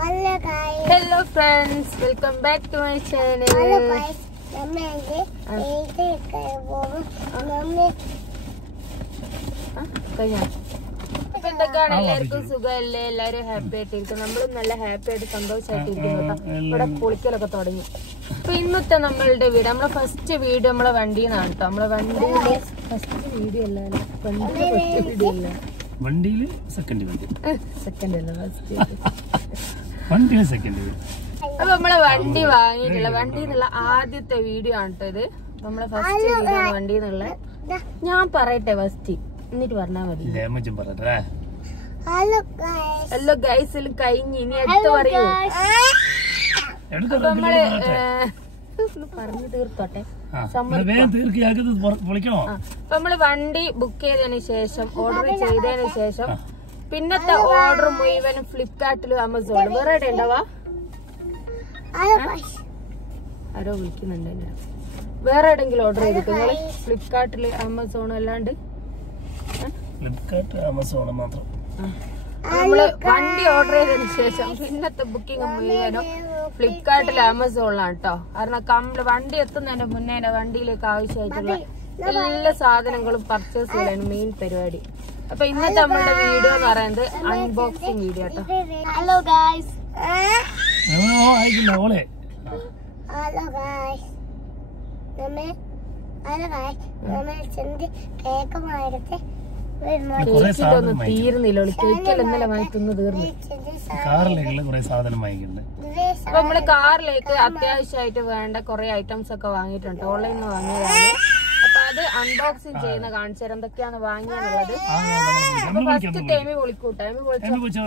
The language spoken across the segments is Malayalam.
Hello friends, welcome back to my channel. Hello guys, എന്തൊക്കെയാണ് എല്ലാവർക്കും സുഖമല്ലേ? എല്ലാരും ഹാപ്പി ആയിട്ടിരിക്കും. നമ്മളും നല്ല ഹാപ്പി ആയിട്ട് സന്തോഷമായിട്ടിരിക്കുന്നു കേട്ടോ. ഇവിടെ പൊളിക്കലൊക്കെ തുടങ്ങി. അപ്പൊ ഇന്നത്തെ നമ്മളുടെ വീട്, നമ്മളെ ഫസ്റ്റ് വീഡിയോ നമ്മളെ വണ്ടിന്നാണ് കേട്ടോ. നമ്മളെ വണ്ടിയുടെ ഫസ്റ്റ് വീഡിയോ അല്ല, വണ്ടിയുടെ ഫസ്റ്റ് വീഡിയോ അല്ല, വണ്ടിയില് സെക്കൻഡ് വണ്ടി, സെക്കൻഡ് അല്ല ഫസ്റ്റ് വണ്ടിയില് സെക്കൻഡ്. അപ്പൊ നമ്മളെ വണ്ടി വാങ്ങിയിട്ടുള്ള വണ്ടി എന്നുള്ള ആദ്യത്തെ വീഡിയോ ആണ് കേട്ടോ ഇത്. നമ്മളെ ഫസ്റ്റ് വീഡിയോ ആണ് വണ്ടി എന്നുള്ള. ഞാൻ പറയട്ടെ ഫസ്റ്റ്, എന്നിട്ട് പറഞ്ഞാ മതി. ഹലോ ഗൈസ് എല്ലാം കഴിഞ്ഞ്, ഇനി അടുത്ത് പറയൂ. അപ്പൊ നമ്മള് പറഞ്ഞു തീർത്തോട്ടെ. അപ്പൊ നമ്മള് വണ്ടി ബുക്ക് ചെയ്തതിന് ശേഷം, ഓർഡർ ചെയ്തതിന് ശേഷം, പിന്നത്തെ ഓർഡർ മുഴുവനും ഫ്ലിപ്കാർട്ടിലും ആമസോണിലും. വേറെ എവിടെ ഉണ്ടാവാ? ആരോ വിളിക്കുന്നുണ്ട്. വേറെ എവിടെങ്കിലും ഓർഡർ ചെയ്തിട്ട് നിങ്ങള്? ഫ്ലിപ്കാർട്ടില് ആമസോണും അല്ലാണ്ട്? നമ്മള് വണ്ടി ഓർഡർ ചെയ്തതിന് ശേഷം പിന്നത്തെ ബുക്കിംഗ് മുഴുവനും ഫ്ലിപ്കാർട്ടിലും ആമസോണിലാണ് കേട്ടോ. കാരണം വണ്ടി എത്തുന്നതിന്റെ മുന്നേ വണ്ടിയിലേക്ക് ആവശ്യമായിട്ടുള്ള എല്ലാ സാധനങ്ങളും പർച്ചേസ് ചെയ്യലാണ് മെയിൻ പരിപാടി. അപ്പൊ ഇന്നത്തെ നമ്മളുടെ വീഡിയോ എന്ന് പറയുന്നത് അൺബോക്സിംഗ് വീഡിയോ കേട്ടോ. ഹലോ ഗായ്സ്, കേക്കിലൊന്നും തീർന്നില്ല. കേക്കെല്ലാം ഇന്നലെ വാങ്ങി തിന്ന് തീർന്നു. അപ്പൊ നമ്മള് കാറിലേക്ക് അത്യാവശ്യമായിട്ട് വേണ്ട കുറെ ഐറ്റംസ് ഒക്കെ വാങ്ങിയിട്ടുണ്ട്. ഓൺലൈനിൽ നിന്ന് വാങ്ങിയതാണ്. അപ്പൊ അത് അൺബോക്സിംഗ് ചെയ്യുന്ന കാണിച്ചു തരാം എന്തൊക്കെയാണ് വാങ്ങിയാന്നുള്ളത്. അപ്പൊ ഫസ്റ്റ് ടൈമി വിളിക്കൂട്ടോ. ടൈമി വിളിച്ചോ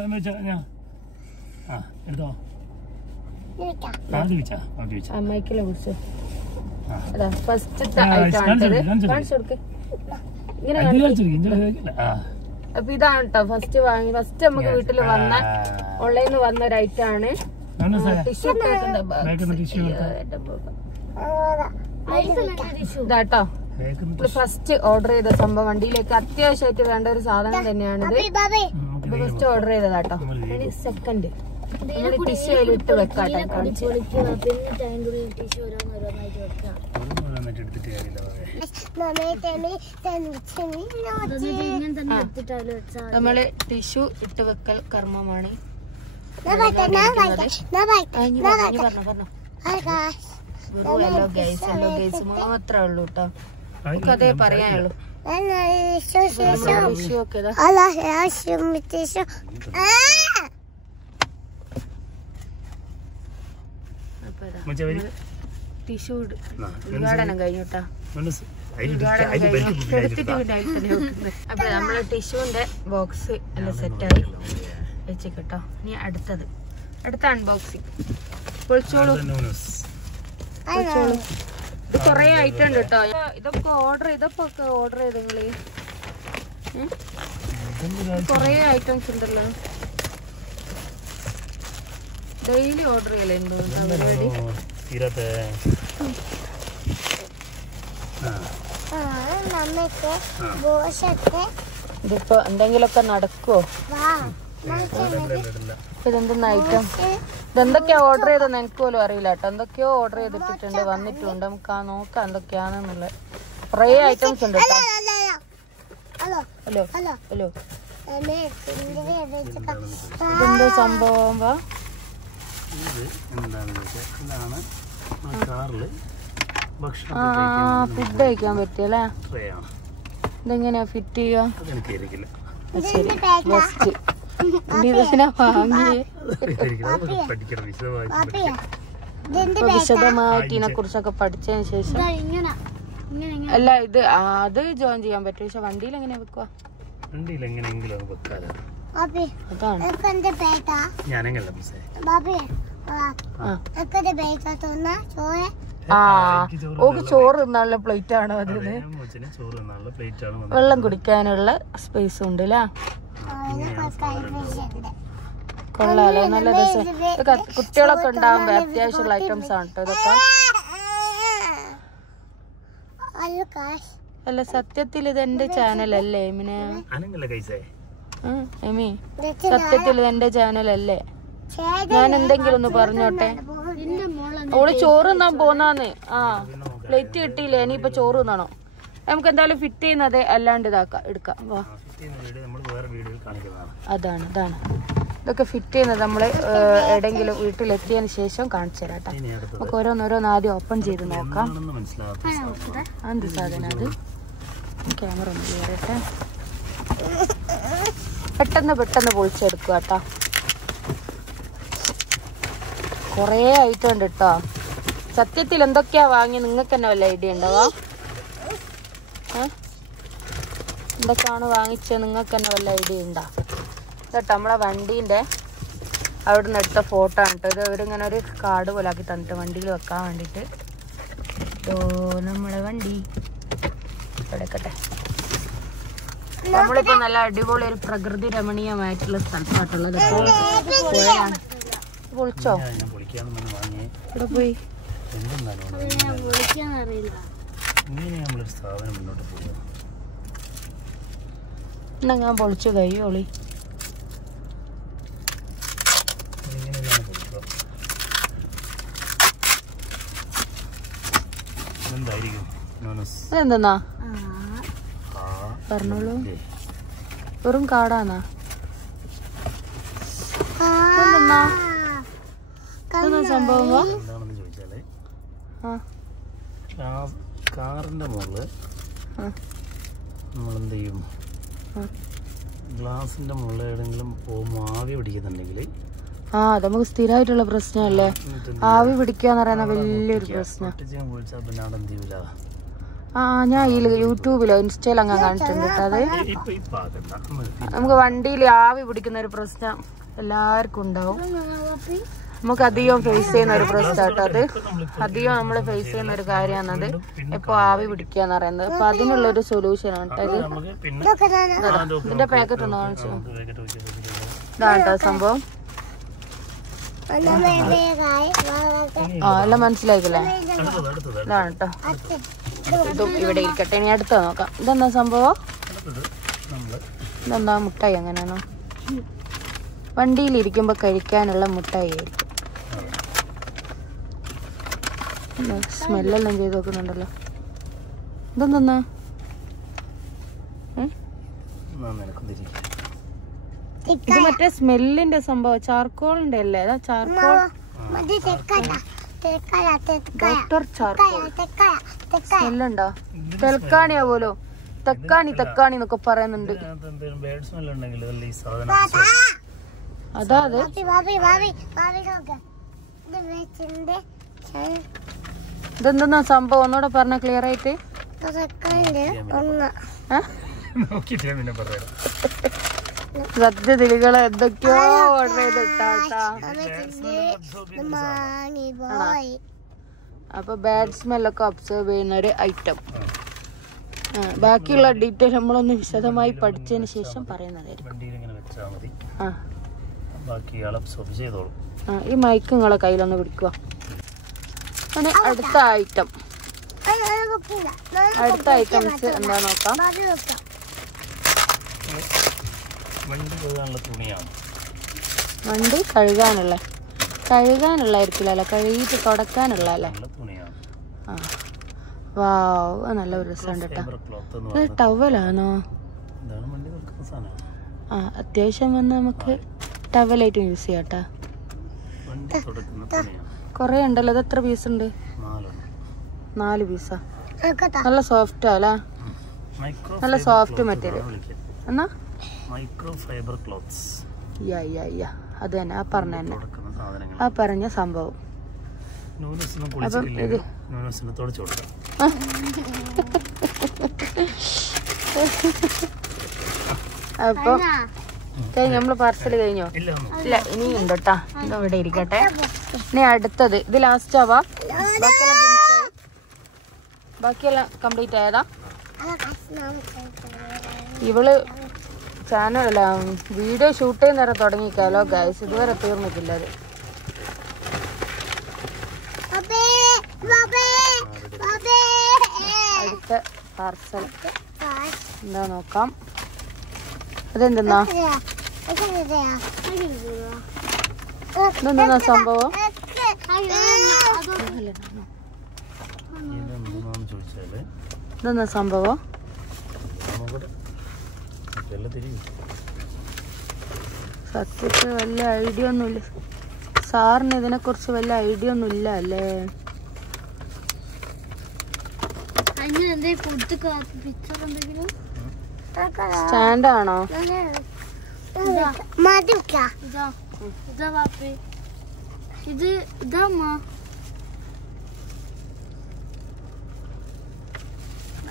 അമ്മയ്ക്കല്ലേ വിളിച്ചു. അതാ ഫസ്റ്റത്തെ ഐറ്റം ആണിട്ടത്. കാണിച്ചു കൊടുക്ക്. ഇങ്ങനെ അപ്പൊ ഇതാണ് കേട്ടോ ഫസ്റ്റ് വാങ്ങി. ഫസ്റ്റ് നമുക്ക് വീട്ടിൽ വന്ന ഓൺലൈനിൽ വന്ന ഒരു ഐറ്റം ആണ് ടിഷ്യൂ കേക്കിന്റെ ഇതാട്ടോ. ഫസ്റ്റ് ഓർഡർ ചെയ്ത സംഭവം, വണ്ടിയിലേക്ക് അത്യാവശ്യമായിട്ട് വേണ്ട ഒരു സാധനം തന്നെയാണിത്. ഫസ്റ്റ് ഓർഡർ ചെയ്തതാട്ടോ. സെക്കൻഡ് ടിഷ്യൂ അതിലിട്ട് വെക്കാട്ടോ. കാണിച്ചു നമ്മള് ടിഷ്യൂ ഇട്ട് വെക്കൽ കർമ്മമാണ്. ഹലോ ഗൈസ്, ഹലോ ഗൈസ് മാത്രമേ ഉള്ളൂ കേട്ടോ. നമുക്ക് അതേ പറയാനുള്ളൂ. ടിഷ്യൂ ഒക്കെ ടിഷ്യൂ ഉദ്ഘാടനം കഴിഞ്ഞുട്ടാ. അപ്പൊ നമ്മള് ടിഷ്യൂന്റെ ബോക്സ് എല്ലാം സെറ്റായി വെച്ച് കേട്ടോ. ഇനി അടുത്ത അൺബോക്സിങ്. പൊളിച്ചോളൂ. ഇത് കൊറേ ഐറ്റം ഉണ്ട് കേട്ടോ. ഇതൊക്കെ ഓർഡർ ചെയ്ത് നിങ്ങള് കൊറേ ഐറ്റംസ് ഉണ്ടല്ലോ. ഡെയിലി ഓർഡർ ചെയ്യലുണ്ടോ പരിപാടി? ഇതിപ്പോ എന്തെങ്കിലുമൊക്കെ നടക്കുവോ? ഇതെന്തെന്ന ഐറ്റം? ഇതെന്തൊക്കെയാ ഓർഡർ ചെയ്തെന്ന് എനിക്ക് പോലും അറിയില്ല കേട്ടോ. എന്തൊക്കെയോ ഓർഡർ ചെയ്തിട്ടുണ്ട്, വന്നിട്ടുണ്ട്. നമുക്ക് നോക്കാം എന്തൊക്കെയാണെന്നുള്ള. കൊറേ ഐറ്റംസ് ഉണ്ട് കേട്ടോ. ഹലോ ഇതെന്തോ സംഭവം? ഫുഡ് കഴിക്കാൻ പറ്റിയല്ലേ? ഇതെങ്ങനെയാ ഫിറ്റ് ചെയ്യാ? ശരി, ബെസ്റ്റ്. ഇതിനെ വാങ്ങി വിശദമായിട്ട് ഇതിനെ കുറിച്ചൊക്കെ പഠിച്ചതിന് ശേഷം അല്ല ഇത് അത് ജോയിൻ ചെയ്യാൻ പറ്റും. പക്ഷെ വണ്ടിയിൽ എങ്ങനെ വെക്കുക? ഓക്ക് ചോറ് തിന്നാനുള്ള പ്ലേറ്റ് ആണോ അത്? വെള്ളം കുടിക്കാനുള്ള സ്പേസ് ഉണ്ട് അല്ലേ? കൊള്ളാലോ, നല്ല രസം. ഇതൊക്കെ കുട്ടികളൊക്കെ ഉണ്ടാവുമ്പോ അത്യാവശ്യമുള്ള ഐറ്റംസ് ആണ് കേട്ടോ ഇതൊക്കെ. അല്ല സത്യത്തിൽ ഇത് എന്റെ ചാനലല്ലേ എമിനെ? എമി സത്യത്തിൽ ഇത് എന്റെ ചാനലല്ലേ? ഞാൻ എന്തെങ്കിലും ഒന്ന് പറഞ്ഞോട്ടെ. ഓള് ചോറ് തിന്നാൻ പോന്നാന്ന്. ആ പ്ലേറ്റ് കിട്ടിയില്ലേ, ഇനിയിപ്പൊ ചോറ് തിന്നണം. നമുക്ക് എന്തായാലും ഫിറ്റ് ചെയ്യുന്നത് അല്ലാണ്ട് എടുക്കാം. വാ, അതാണ് ഇതൊക്കെ ഫിറ്റ് ചെയ്യുന്നത് നമ്മള് എവിടെയെങ്കിലും വീട്ടിലെത്തിയതിന് ശേഷം കാണിച്ചു തരാം കേട്ടോ. നമുക്ക് ഓരോന്നോരോന്ന് ആദ്യം ഓപ്പൺ ചെയ്ത് നോക്കാം. എന്ത് സാധനം അത്? ക്യാമറ ഒന്ന് കയറട്ടെ. പെട്ടെന്ന് പൊളിച്ചെടുക്കുക കേട്ടോ. കൊറേ ഐറ്റം ഉണ്ട് കേട്ടോ. സത്യത്തിൽ എന്തൊക്കെയാ വാങ്ങി നിങ്ങൾക്ക് തന്നെ വല്ല ഐഡിയ ഉണ്ടാവാ? എന്തൊക്കെയാണ് വാങ്ങിച്ചത് നിങ്ങൾക്ക് തന്നെ വല്ല ഐഡിയ ഉണ്ടാ? കേട്ടോ നമ്മളെ വണ്ടീൻ്റെ അവിടെ നിന്ന് എടുത്ത ഫോട്ടോ ആണ് കേട്ടോ. ഇത് അവരിങ്ങനെ ഒരു കാർഡ് പോലെ ആക്കി തന്നിട്ട് വണ്ടിയിൽ വെക്കാൻ വേണ്ടിയിട്ട്. നമ്മളെ വണ്ടി എടുക്കട്ടെ. നമ്മളിപ്പോ നല്ല അടിപൊളി ഒരു പ്രകൃതി രമണീയമായിട്ടുള്ള സ്ഥലത്തായിട്ടുള്ളത്. പുഴയാണ്. പൊളിച്ചോ? ഇവിടെ പോയി എന്നാ ഞാൻ പൊളിച്ചു കഴിയോളി. എന്തെന്നാ പറഞ്ഞോളൂ. വെറും കാടാന്നാ? എന്തെന്നാ സംഭവം? കാറിന്റെ മുകളില് നമ്മളെന്ത് ചെയ്യും, ഗ്ലാസിന്റെ മുകളിൽ എവിടെയെങ്കിലും പോകുമ്പോ ആവി പിടിക്കുന്നുണ്ടെങ്കിൽ നമുക്ക് സ്ഥിരമായിട്ടുള്ള പ്രശ്നമല്ലേ ആവി പിടിക്കാന്ന് പറയുന്ന വലിയൊരു പ്രശ്നം. ഞാൻ ഈ യൂട്യൂബിലോ ഇൻസ്റ്റയിലോ അങ്ങനെ കാണിച്ചിട്ടുണ്ട് കേട്ടോ. അത് നമുക്ക് വണ്ടിയിൽ ആവി പിടിക്കുന്ന ഒരു പ്രശ്നം എല്ലാവർക്കും ഉണ്ടാവും. നമുക്ക് അധികം ഫേസ് ചെയ്യുന്ന ഒരു പ്രശ്നം കേട്ടോ. അത് അധികം നമ്മൾ ഫേസ് ചെയ്യുന്ന ഒരു കാര്യമാണത്, ഇപ്പൊ ആവി പിടിക്കാന്ന് പറയുന്നത്. അപ്പൊ അതിനുള്ളൊരു സൊല്യൂഷൻ ആണ് കേട്ടോ ഇത്. ഇതിന്റെ പാക്കറ്റ് ഒന്ന് കാണിച്ചു. ഇതാണ് കേട്ടോ സംഭവം. എല്ലാം മനസ്സിലായില്ലേ? ഇതാണ് കേട്ടോ. ഇതും ഇവിടെ ഇരിക്കട്ടെ. ഇനി അടുത്ത നോക്കാം. ഇതെന്താ സംഭവം? ഇതെന്താ മുട്ടായി? അങ്ങനെയാണോ? വണ്ടിയിലിരിക്കുമ്പോ കഴിക്കാനുള്ള മുട്ടായി ആയിരിക്കും. സ്മെല്ലെല്ലാം ചെയ്ത് നോക്കുന്നുണ്ടല്ലോ. ഇതെന്താ? ഇത് മറ്റേ സ്മെല്ലിന്റെ സംഭവം, ചാർക്കോളിന്റെ അല്ലേ? അതാ ചാർക്കോൾ. ഡോക്ടർ ചാർക്കോൾ സ്മെല്ലുണ്ടോ? തെൽക്കാണിയാ പോലോ. തെക്കാണി എന്നൊക്കെ പറയുന്നുണ്ട്. അതാ അത്. ഇതെന്താ സംഭവം? ഒന്നുകൂടെ പറഞ്ഞ ക്ലിയർ ആയിട്ട്. സത്യത്തിലുകളെ എന്തൊക്കെയോ ഓർഡർ ചെയ്തിട്ടാ. അപ്പൊ ബാഡ് സ്മെല്ലൊക്കെ ഒബ്സർവ് ചെയ്യുന്ന ഒരു ഐറ്റം. ബാക്കിയുള്ള ഡീറ്റെയിൽ നമ്മളൊന്ന് വിശദമായി പഠിച്ചതിന് ശേഷം പറയുന്നതായിരിക്കും. ഈ മൈക്ക് നിങ്ങളെ കയ്യിലൊന്ന് പിടിക്കുക. അടുത്ത ഐറ്റംസ് എന്താ നോക്കാം. വണ്ടി കഴുകാനുള്ളായിരിക്കില്ലല്ലേ? കഴുകിയിട്ട് തുടക്കാനുള്ള അല്ലേ? വാവ്, നല്ലൊരു രസമുണ്ട് കേട്ടോ. ഇത് ടവലാണോ? അത്യാവശ്യം വന്ന് നമുക്ക് ടവലായിട്ടും യൂസ് ചെയ്യാം കേട്ടോ. കൊറേ ഉണ്ടല്ലോ. ഇത് എത്ര പീസ് ഉണ്ട്? 4 പീസാ. നല്ല സോഫ്റ്റ് അല്ലേ? നല്ല സോഫ്റ്റ് മെറ്റീരിയൽ എന്നാ മൈക്രോ ഫൈബർ ക്ലോത്ത്സ്. അത് തന്നെ ആ പറഞ്ഞ സംഭവം. അപ്പം ഇത് അപ്പം നമ്മള് പാർസൽ കഴിഞ്ഞോ? ഇല്ല, ഇനിയും ഉണ്ട് കേട്ടാ. ഇത് ഇവിടെ ഇരിക്കട്ടെ. ഇനി അടുത്തത് ഇത് ലാസ്റ്റ് ആവാ. ബാക്കിയെല്ലാം കംപ്ലീറ്റ് ആയതാ. ഇവള് ചാനലല്ല വീഡിയോ ഷൂട്ട് ചെയ്യുന്നവരെ തുടങ്ങിക്കാലോ ഗൈസ്. ഇതുവരെ തീർന്നിട്ടില്ല അത്. അടുത്ത പാർസൽ എന്താ നോക്കാം. അതെന്തെന്നാ? ഇതെന്താ സംഭവം? ഇതെന്താ സംഭവം? സത്യത്തിൽ വലിയ ഐഡിയ ഒന്നുമില്ല സാറിന്, ഇതിനെ കുറിച്ച് വലിയ ഐഡിയ ഒന്നും ഇല്ല അല്ലേ? സ്റ്റാൻഡാണോ? ഇത് ഇതമ്മ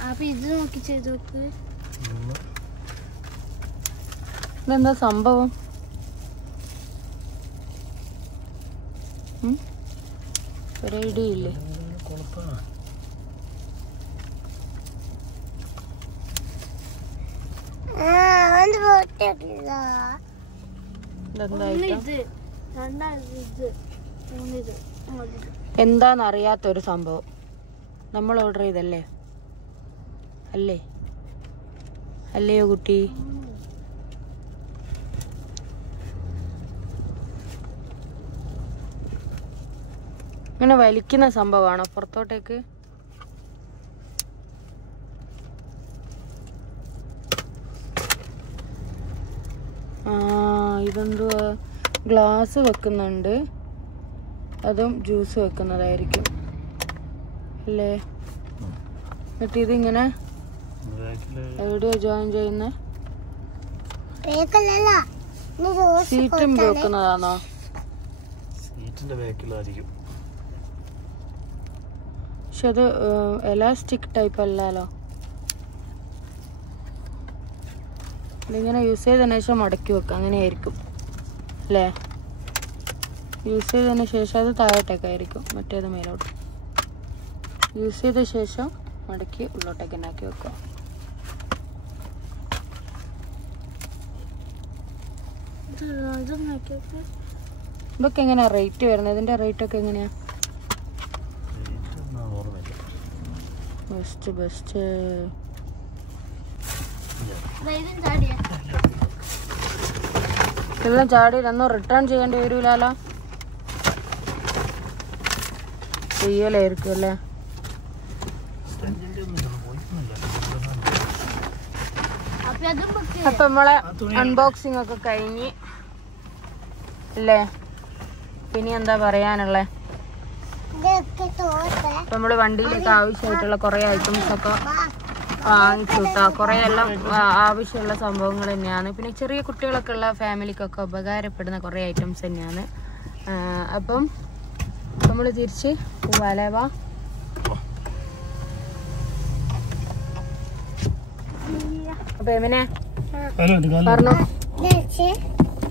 അപ്പൊ ഇത് നോക്കി ചെയ്ത് നോക്ക്. ഇതെന്താ സംഭവം? ഒരു ഐഡിയ ഇല്ലേ? എന്താന്നറിയാത്തൊരു സംഭവം നമ്മൾ ഓർഡർ ചെയ്തല്ലേ? അല്ലേ അല്ലയോ കുട്ടി? ഇങ്ങനെ വലിക്കുന്ന സംഭവമാണോ പുറത്തോട്ടേക്ക്? ഇതെന്തുവാ? ഗ്ലാസ് വെക്കുന്നുണ്ട്, അതും ജ്യൂസ് വെക്കുന്നതായിരിക്കും അല്ലേ? എന്നിട്ട് ഇതിങ്ങനെ എവിടെയാ ജോയിൻ ചെയ്യുന്നേ? സീറ്റും വെക്കുന്നതാണോ? പക്ഷെ അത് എലാസ്റ്റിക് ടൈപ്പ് അല്ലല്ലോ. ഇതിങ്ങനെ യൂസ് ചെയ്തതിന് ശേഷം മടക്കി വെക്കാം, അങ്ങനെയായിരിക്കും അല്ലേ? യൂസ് ചെയ്തതിന് ശേഷം അത് താഴോട്ടേക്കായിരിക്കും, മറ്റേത് മേലോട്ട്. യൂസ് ചെയ്ത ശേഷം മടക്കി ഉള്ളോട്ടേക്ക് ഉണ്ടാക്കി വെക്കാം. ഇതൊക്കെ എങ്ങനെയാ റേറ്റ് വരുന്നത്? ഇതിന്റെ റേറ്റ് ഒക്കെ എങ്ങനെയാ? ബെസ്റ്റ് എല്ലാം ചാടിയിലൊന്നും റിട്ടേൺ ചെയ്യേണ്ടി വരൂലോ? ചെയ്യലായിരിക്കും അല്ലേ? അപ്പൊ നമ്മളെ അൺബോക്സിംഗ് ഒക്കെ കഴിഞ്ഞ് അല്ലേ? പിന്നെ എന്താ പറയാനുള്ളേ? നമ്മള് വണ്ടിയിലേക്ക് ആവശ്യമായിട്ടുള്ള കുറെ ഐറ്റംസ് ഒക്കെ വാങ്ങിച്ചു കേട്ടോ. കുറെ എല്ലാം ആവശ്യമുള്ള സംഭവങ്ങൾ തന്നെയാണ്. പിന്നെ ചെറിയ കുട്ടികളൊക്കെ ഉള്ള ഫാമിലിക്കൊക്കെ ഉപകാരപ്പെടുന്ന കുറെ ഐറ്റംസ് തന്നെയാണ്. അപ്പം നമ്മള് തിരിച്ച് പോവാലേ? വാ. അപ്പൊ എമിനെ പറഞ്ഞോ,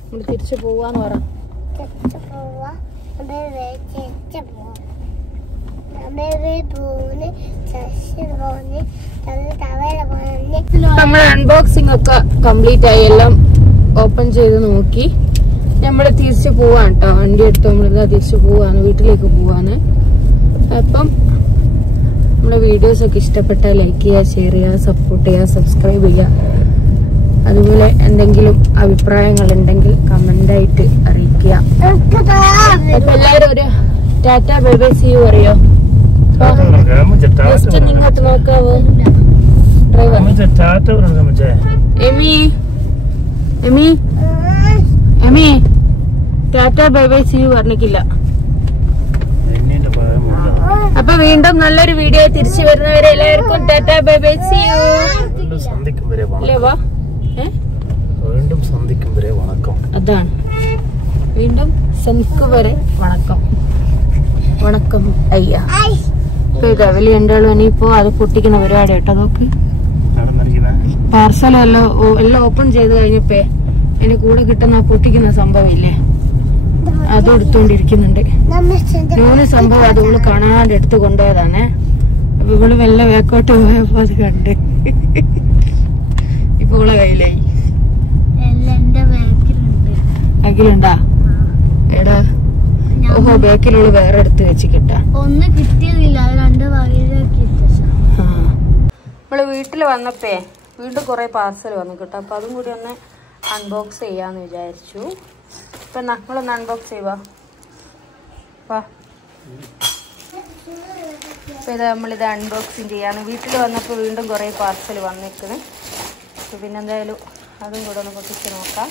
നമ്മള് തിരിച്ചു പോവാന്ന് പറ. നമ്മളെ അൺബോക്സിംഗ് ഒക്കെ കംപ്ലീറ്റ് ആയി, എല്ലാം ഓപ്പൺ ചെയ്ത് നോക്കി. നമ്മള് തിരിച്ചു പോവാണ് കേട്ടോ. വണ്ടി എടുത്ത് നമ്മളിതാ തിരിച്ചു പോവാണ്, വീട്ടിലേക്ക് പോവാണ്. അപ്പം നമ്മളെ വീഡിയോസ് ഒക്കെ ഇഷ്ടപ്പെട്ടാൽ ലൈക്ക് ചെയ്യുക, ഷെയർ ചെയ്യുക, സപ്പോർട്ട് ചെയ്യുക, സബ്സ്ക്രൈബ് ചെയ്യുക. അതുപോലെ എന്തെങ്കിലും അഭിപ്രായങ്ങൾ ഉണ്ടെങ്കിൽ കമന്റ് ആയിട്ട് അറിയിക്കുക. അപ്പൊ എല്ലാരും ഒരു tata bye bye see you പറയോ? ജസ്റ്റ് ഇങ്ങോട്ട് നോക്കാവോ driver? Emi Emi Emi tata bye bye see you പറഞ്ഞിട്ടില്ല. അപ്പൊ വീണ്ടും നല്ലൊരു വീഡിയോ തിരിച്ചു വരുന്നവരെ എല്ലാവർക്കും tata bye bye see you. അല്ലേ വാ? അതാണ് വീണ്ടും സന്ധിക്ക് വരെ വണക്കം. വണക്കം അയ്യ. ഇപ്പൊ ഇതവല് രണ്ടാളും ഇനിയിപ്പോ അത് പൊട്ടിക്കുന്ന പരിപാടി കേട്ടോ. നോക്ക്, പാർസലെല്ലാം എല്ലാം ഓപ്പൺ ചെയ്ത് കഴിഞ്ഞപ്പോ അതിന്റെ കൂടെ കിട്ടുന്ന പൊട്ടിക്കുന്ന സംഭവം ഇല്ലേ, അത് എടുത്തോണ്ടിരിക്കുന്നുണ്ട്. 3 സംഭവം അത് ഇവള് കാണാണ്ട് എടുത്ത് കൊണ്ടുപോയതാണ്. അപ്പൊ ഇവള് വെള്ളം വേക്കോട്ട് പോയപ്പോ അത് കണ്ട് ഇപ്പൊ ഇവളെ കയ്യിലായി. ബാക്കിലുണ്ടാ? എടാ ഓഹോ, ബാക്കിലുള്ള വേറെ എടുത്ത് വെച്ച് കിട്ടാ. ഒന്ന് കിട്ടിയതില്ല, 2 നമ്മള് വീട്ടിൽ വന്നപ്പോ വീണ്ടും കുറെ പാർസൽ വന്നു കേട്ടോ. അപ്പൊ അതും കൂടി ഒന്ന് അൺബോക്സ് ചെയ്യാന്ന് വിചാരിച്ചു. ഇപ്പം നമ്മളൊന്ന് അൺബോക്സ് ചെയ്യുവാ. വാ, അപ്പോൾ ഇത് നമ്മളിത് അൺബോക്സിങ് ചെയ്യാണ്. വീട്ടിൽ വന്നപ്പോൾ വീണ്ടും കുറേ പാർസൽ വന്നിരിക്കുന്നു. അപ്പോൾ പിന്നെ എന്തായാലും അതും കൂടെ ഒന്ന് പൊട്ടിച്ച് നോക്കാം.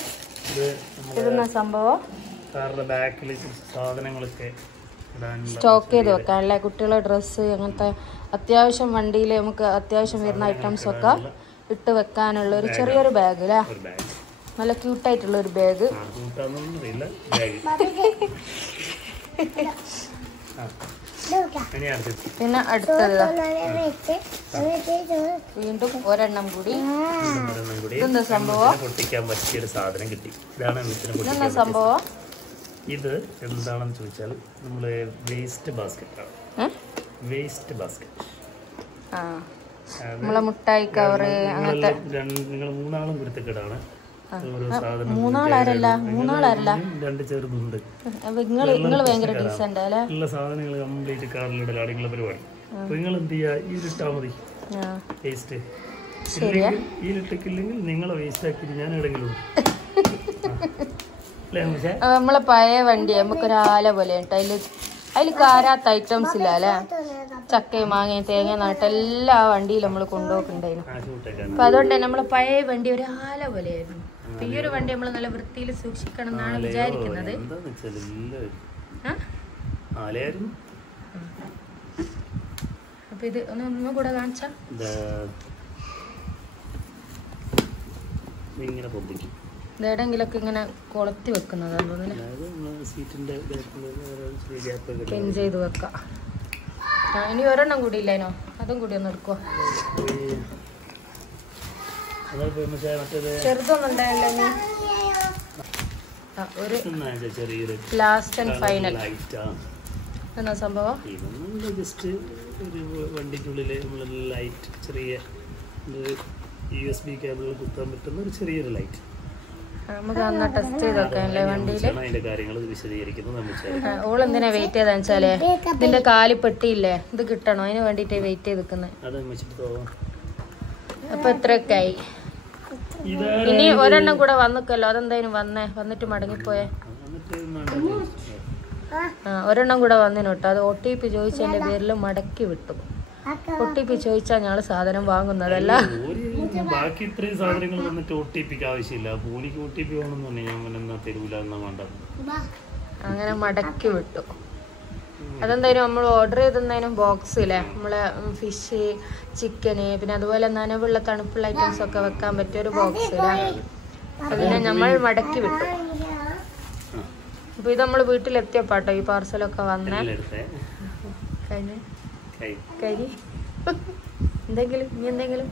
ഇതെന്നാ സംഭവം? സ്റ്റോക്ക് ചെയ്ത് വെക്കാം അല്ലേ? കുട്ടികളുടെ ഡ്രസ്സ് അങ്ങനത്തെ അത്യാവശ്യം വണ്ടിയിൽ നമുക്ക് അത്യാവശ്യം വരുന്ന ഐറ്റംസൊക്കെ ഇട്ട് വെക്കാനുള്ള ഒരു ചെറിയൊരു ബാഗ് അല്ലേ? നല്ല ക്യൂട്ടായിട്ടുള്ള ഒരു ബാഗ്. പിന്നെ അടുത്തത് വീണ്ടും ഒരെണ്ണം കൂടി. ഇതെന്താ സംഭവം? ഇതെന്താ സംഭവം? ഇത് എന്താണെന്ന് ചോദിച്ചാൽ നമ്മള് വേസ്റ്റ് ബാസ്കറ്റ് ആണ്. Waste basket. നമ്മളെ മുട്ടായി കവറ് അങ്ങനത്തെ. നിങ്ങൾ മൂന്നാളും കുരുത്തക്കേടാണ്. മൂന്നാളാരല്ല രണ്ട് ചെറുതുണ്ട്. നിങ്ങൾ ഭയങ്കര ഡീസന്റ് അല്ലേ? ഉള്ള സാധനങ്ങൾ കംപ്ലീറ്റ് കാറിലിടലാണ് നിങ്ങളെ പരിപാടി. അപ്പൊ നിങ്ങൾ എന്ത് ചെയ്യാ, ഇതിലിട്ടാ മതി വേസ്റ്റ്. ഇതിലിട്ടില്ലെങ്കിൽ നിങ്ങളെ വേസ്റ്റ് ആക്കി ഞാൻ എവിടെയെങ്കിലും. നമ്മളെ പഴയ വണ്ടി നമുക്കൊരാല പോലെ അതിൽ കാരാത്ത ഐറ്റംസ് ഇല്ല അല്ലേ? ചക്കയും മാങ്ങയും തേങ്ങ നാട്ട് എല്ലാ വണ്ടിയിലും നമ്മൾ കൊണ്ടുപോക്കുണ്ടായിരുന്നു. അപ്പൊ അതുകൊണ്ട് തന്നെ നമ്മളെ പഴയ വണ്ടി ഒരു ആല പോലെയായിരുന്നു. അപ്പൊ ഈ ഒരു വണ്ടി നമ്മൾ നല്ല വൃത്തിയിൽ സൂക്ഷിക്കണം എന്നാണ് വിചാരിക്കുന്നത്. അപ്പൊ ഇത് ഒന്നും കൂടെ കാണിച്ച ഇതെവിടെങ്കിലൊക്കെ ഇങ്ങനെ കൊളത്തി വെക്കുന്നതാണ് തോന്നുന്നു. പിൻ ചെയ്ത് വെക്കാം. ഇനി ഒരെണ്ണം കൂടി ഇല്ലേനോ? അതും കൂടി ഒന്ന് എടുക്കോ. ചെറുതൊന്നും ഉണ്ടായില്ല. ഒരു ലാസ്റ്റ് ആൻഡ് ഫൈനൽ എന്നാ സംഭവം? ജസ്റ്റ് ഒരു വണ്ടിക്കുള്ളിൽ ലൈറ്റ്, ചെറിയ USB കേബിൾ കുത്താൻ പറ്റുന്ന ഒരു ചെറിയൊരു ലൈറ്റ്. നമുക്ക് അന്ന് ടെസ്റ്റ് ചെയ്ത് വെക്കാനല്ലേ വണ്ടിയില്? അതിന്റെ കാര്യങ്ങൾ വിശദീകരിക്കുന്നത്. ഓൾ എന്തിനാ വെയിറ്റ് ചെയ്താന്ന് വെച്ചാലേ ഇതിന്റെ കാലിപ്പെട്ടിയില്ലേ, ഇത് കിട്ടണോ, അതിന് വേണ്ടിട്ട് വെയിറ്റ് ചെയ്ത് നിക്കുന്നത്. അപ്പൊ എത്രയൊക്കെ ആയി? ഇനി ഒരെണ്ണം കൂടെ വന്നിക്കല്ലോ, അതെന്തായാലും വന്നിട്ട് മടങ്ങിപ്പോയേ. ഒരെണ്ണം കൂടെ വന്നിനു കേട്ടോ. അത് OTP ചോദിച്ചതിന്റെ പേരിൽ മടക്കി വിട്ടു. OTP ചോദിച്ചാൽ ഞങ്ങള് സാധനം വാങ്ങുന്നതല്ല. ബാക്കി ഇത്രയും സാധനങ്ങൾ വന്നിട്ട് OTPക്ക് ആവശ്യമില്ല. പൂനിക്ക് OTP വേണമെന്നുണ്ടെങ്കിൽ ഞാൻ എന്നാ തരൂല എന്നാ വേണ്ടത്. അങ്ങനെ മടക്കി വിട്ടു. അതെന്തായാലും നമ്മൾ ഓർഡർ ചെയ്തെന്തായാലും ബോക്സിലെ നമ്മളെ ഫിഷ്, ചിക്കന്, പിന്നെ അതുപോലെ നനവുള്ള തണുപ്പുള്ള ഐറ്റംസ് ഒക്കെ വെക്കാൻ പറ്റിയ ഒരു ബോക്സിലെ അതിനെ നമ്മൾ മടക്കി വിട്ടു. അപ്പൊ ഇത് നമ്മൾ വീട്ടിലെത്തിയപ്പാട്ടോ ഈ പാർസലൊക്കെ വന്നേ. കരി എന്തെങ്കിലും ഇനി എന്തെങ്കിലും